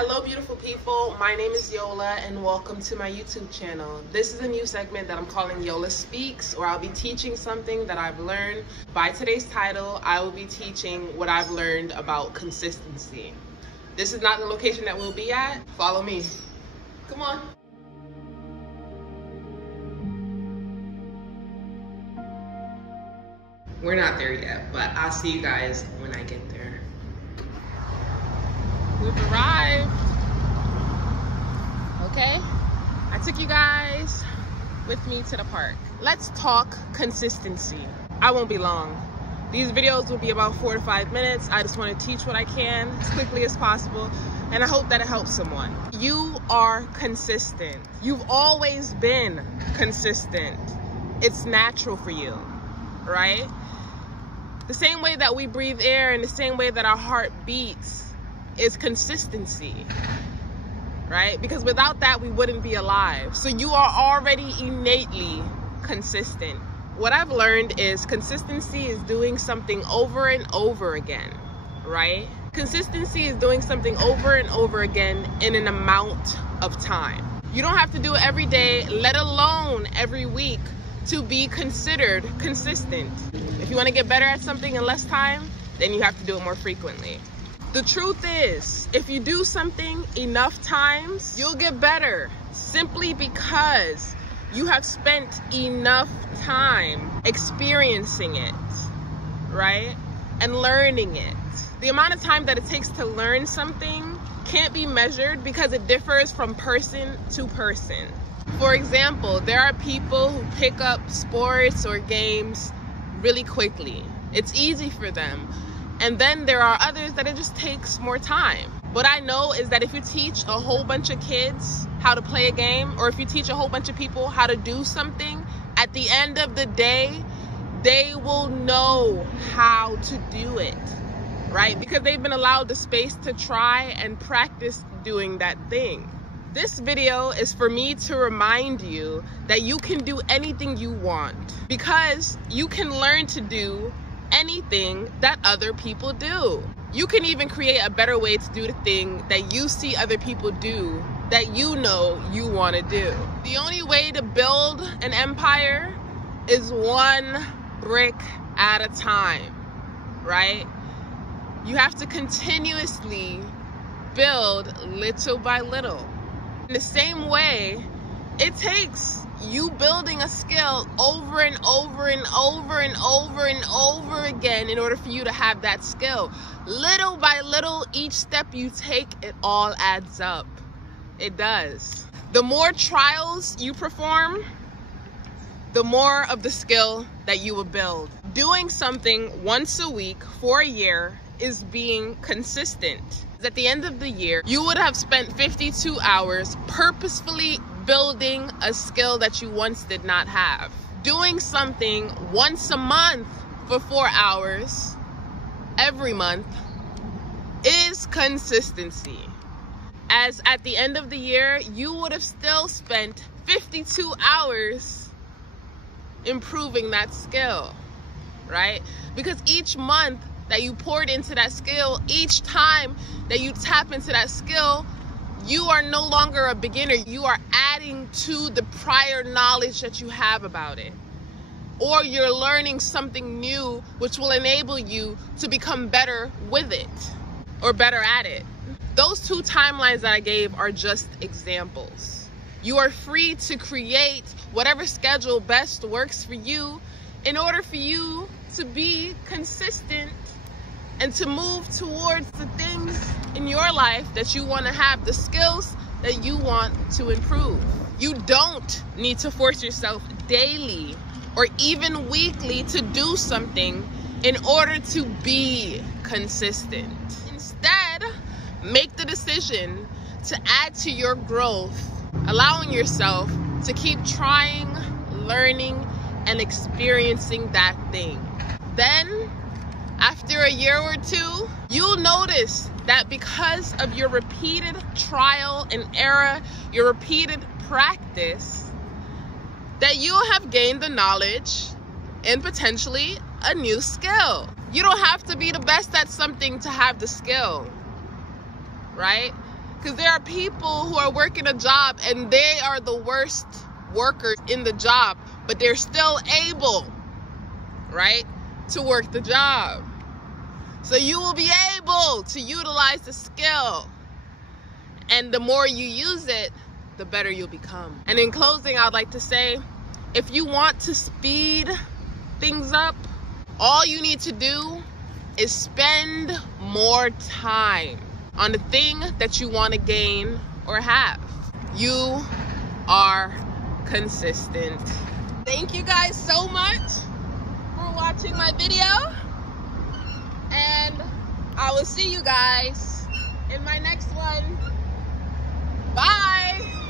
Hello beautiful people, my name is Yola and welcome to my YouTube channel. This is a new segment that I'm calling YolaSpeaks, where I'll be teaching something that I've learned. By today's title, I will be teaching what I've learned about consistency. This is not the location that we'll be at. Follow me. Come on. We're not there yet, but I'll see you guys when I get there. We've arrived. Okay, I took you guys with me to the park. Let's talk consistency. I won't be long. These videos will be about 4 to 5 minutes. I just want to teach what I can as quickly as possible, and I hope that it helps someone. You are consistent. You've always been consistent. It's natural for you, right? The same way that we breathe air and the same way that our heart beats is consistency, right? Because without that, we wouldn't be alive. So you are already innately consistent. What I've learned is consistency is doing something over and over again, right? Consistency is doing something over and over again in an amount of time. You don't have to do it every day, let alone every week, to be considered consistent. If you want to get better at something in less time, then you have to do it more frequently. The truth is, if you do something enough times, you'll get better simply because you have spent enough time experiencing it, right? And learning it. The amount of time that it takes to learn something can't be measured because it differs from person to person. For example, there are people who pick up sports or games really quickly. It's easy for them. And then there are others that it just takes more time. What I know is that if you teach a whole bunch of kids how to play a game, or if you teach a whole bunch of people how to do something, at the end of the day, they will know how to do it, right? Because they've been allowed the space to try and practice doing that thing. This video is for me to remind you that you can do anything you want, because you can learn to do anything that other people do. You can even create a better way to do the thing that you see other people do that you know you want to do. The only way to build an empire is one brick at a time, right? You have to continuously build little by little. In the same way, it takes you building a skill over and over and over and over and over again in order for you to have that skill. Little by little, each step you take, it all adds up. It does. The more trials you perform, the more of the skill that you will build. Doing something once a week for a year is being consistent. At the end of the year, you would have spent 52 hours purposefully building a skill that you once did not have. Doing something once a month for 4 hours every month is consistency. As at the end of the year, you would have still spent 52 hours improving that skill, right? Because each month that you poured into that skill, each time that you tap into that skill, you are no longer a beginner. You are adding to the prior knowledge that you have about it. Or you're learning something new which will enable you to become better with it or better at it. Those two timelines that I gave are just examples. You are free to create whatever schedule best works for you in order for you to be consistent and to move towards the things in your life that you want to have, the skills that you want to improve. You don't need to force yourself daily or even weekly to do something in order to be consistent. Instead, make the decision to add to your growth, allowing yourself to keep trying, learning, and experiencing that thing. Then, after a year or two, you'll notice that because of your repeated trial and error, your repeated practice, that you'll have gained the knowledge and potentially a new skill. You don't have to be the best at something to have the skill, right? Because there are people who are working a job and they are the worst workers in the job, but they're still able, right, to work the job. So you will be able to utilize the skill. And the more you use it, the better you'll become. And in closing, I'd like to say, if you want to speed things up, all you need to do is spend more time on the thing that you want to gain or have. You are consistent. Thank you guys so much for watching my video. And I will see you guys in my next one. Bye.